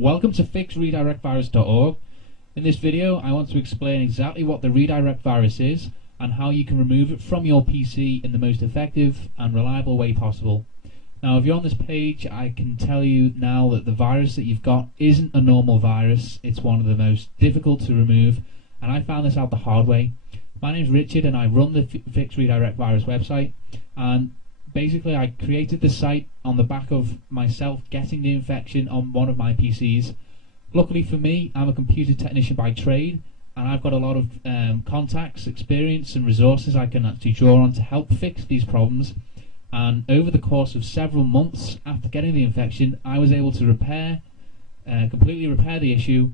Welcome to fixredirectvirus.org. In this video I want to explain exactly what the redirect virus is and how you can remove it from your PC in the most effective and reliable way possible. Now if you're on this page, I can tell you now that the virus that you've got isn't a normal virus. It's one of the most difficult to remove, and I found this out the hard way. My name's Richard and I run the Fix Redirect Virus website, and basically I created the site on the back of myself getting the infection on one of my PCs. Luckily for me, I'm a computer technician by trade, and I've got a lot of contacts, experience and resources I can actually draw on to help fix these problems. And over the course of several months after getting the infection, I was able to completely repair the issue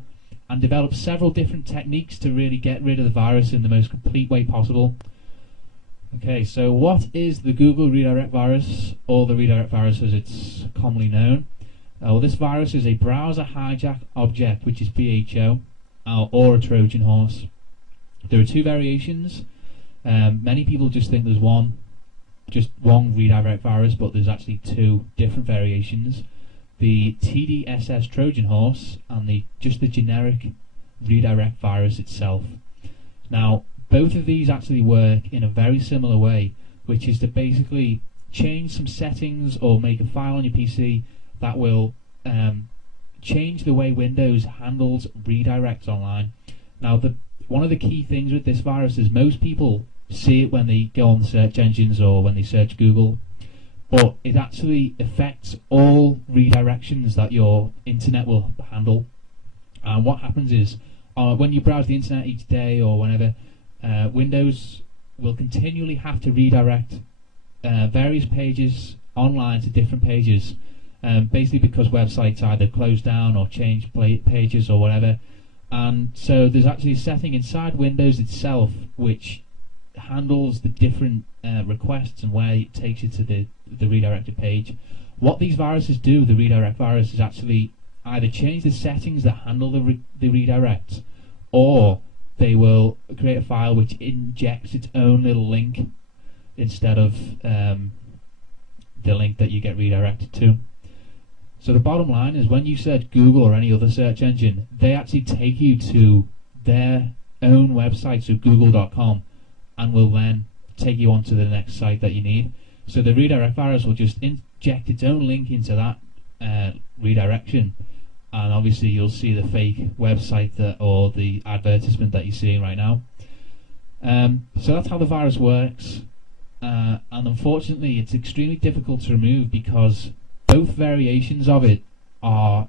and develop several different techniques to really get rid of the virus in the most complete way possible. Okay, so what is the Google redirect virus, or the redirect virus as it's commonly known? Well, this virus is a browser hijack object, which is BHO, or a Trojan horse. There are two variations. Many people just think there's just one redirect virus, but there's actually two different variations. The TDSS Trojan horse and just the generic redirect virus itself. Now, both of these actually work in a very similar way, which is to basically change some settings or make a file on your PC that will change the way Windows handles redirects online. Now, one of the key things with this virus is most people see it when they go on search engines or when they search Google, but it actually affects all redirections that your internet will handle. And what happens is, when you browse the internet each day or whenever, Windows will continually have to redirect various pages online to different pages, basically because websites either close down or change pages or whatever. And so there's actually a setting inside Windows itself which handles the different requests and where it takes you to the redirected page. What these viruses do, the redirect virus, is actually either change the settings that handle the redirect, or they will create a file which injects its own little link instead of the link that you get redirected to. So the bottom line is, when you search Google or any other search engine, they actually take you to their own website, so google.com, and will then take you on to the next site that you need. So the redirect virus will just inject its own link into that redirection, and obviously you'll see the fake website or the advertisement that you're seeing right now. So that's how the virus works, and unfortunately it's extremely difficult to remove because both variations of it are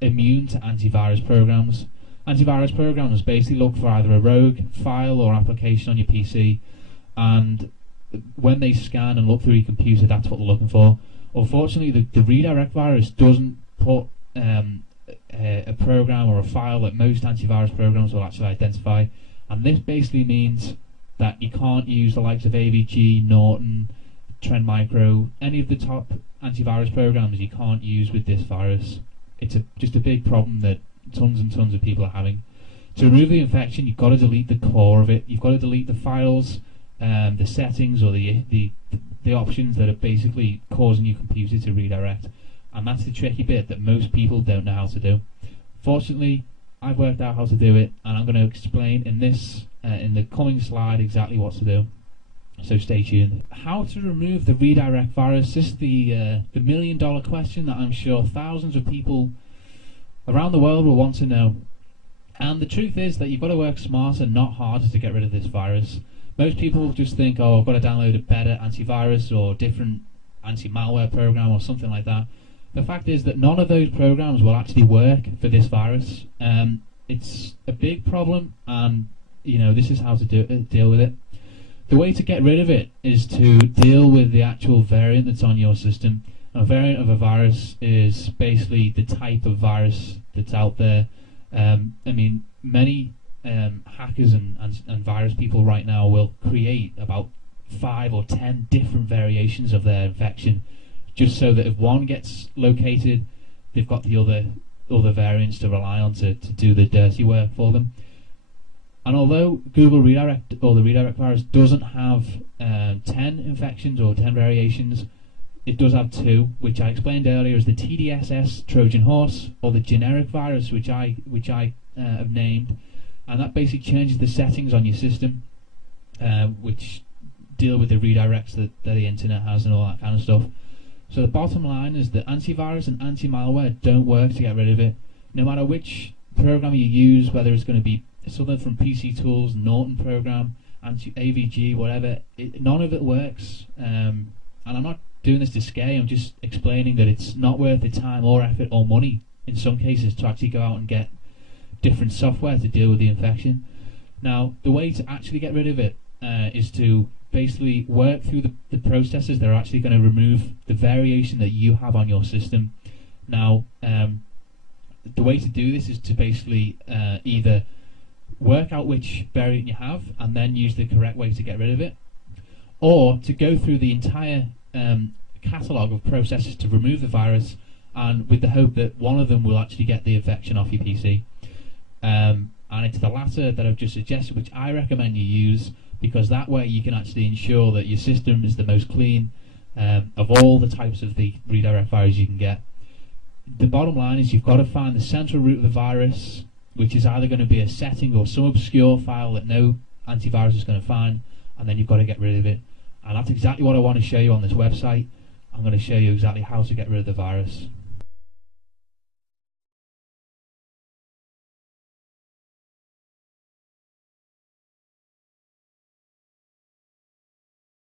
immune to antivirus programs. Antivirus programs basically look for either a rogue file or application on your PC, and when they scan and look through your computer, that's what they're looking for. Unfortunately, the redirect virus doesn't put a program or a file that most antivirus programs will actually identify, and this basically means that you can't use the likes of AVG, Norton, Trend Micro, any of the top antivirus programs you can't use with this virus. It's just a big problem that tons and tons of people are having. To remove the infection, you've got to delete the core of it. You've got to delete the files, the settings, or the options that are basically causing your computer to redirect. And that's the tricky bit that most people don't know how to do. Fortunately, I've worked out how to do it, and I'm going to explain in the coming slide exactly what to do. So stay tuned. How to remove the redirect virus? This is the million-dollar question that I'm sure thousands of people around the world will want to know. And the truth is that you've got to work smarter, not harder, to get rid of this virus. Most people just think, oh, I've got to download a better antivirus or different anti-malware program or something like that. The fact is that none of those programs will actually work for this virus. It's a big problem, and this is how to deal with it. The way to get rid of it is to deal with the actual variant that's on your system. A variant of a virus is basically the type of virus that's out there. Many hackers and virus people right now will create about 5 or 10 different variations of their infection, just so that if one gets located, they've got the other variants to rely on to do the dirty work for them. And although Google Redirect, or the redirect virus, doesn't have 10 infections or 10 variations, it does have two, which I explained earlier as the TDSS Trojan horse, or the generic virus, which I have named, and that basically changes the settings on your system, which deal with the redirects that the internet has and all that kind of stuff. So the bottom line is that antivirus and anti-malware don't work to get rid of it. No matter which program you use, whether it's going to be something from PC Tools, Norton program, AVG, whatever, none of it works. And I'm not doing this to scare you, I'm just explaining that it's not worth the time or effort or money in some cases to actually go out and get different software to deal with the infection. Now, the way to actually get rid of it is to basically work through the processes that are actually going to remove the variation that you have on your system. Now, the way to do this is to basically either work out which variant you have and then use the correct way to get rid of it, or to go through the entire catalogue of processes to remove the virus, and with the hope that one of them will actually get the infection off your PC. And it's the latter that I've just suggested, which I recommend you use, because that way you can actually ensure that your system is the most clean of all the types of the redirect virus you can get. The bottom line is you've got to find the central root of the virus, which is either going to be a setting or some obscure file that no antivirus is going to find, and then you've got to get rid of it. And that's exactly what I want to show you on this website. I'm going to show you exactly how to get rid of the virus.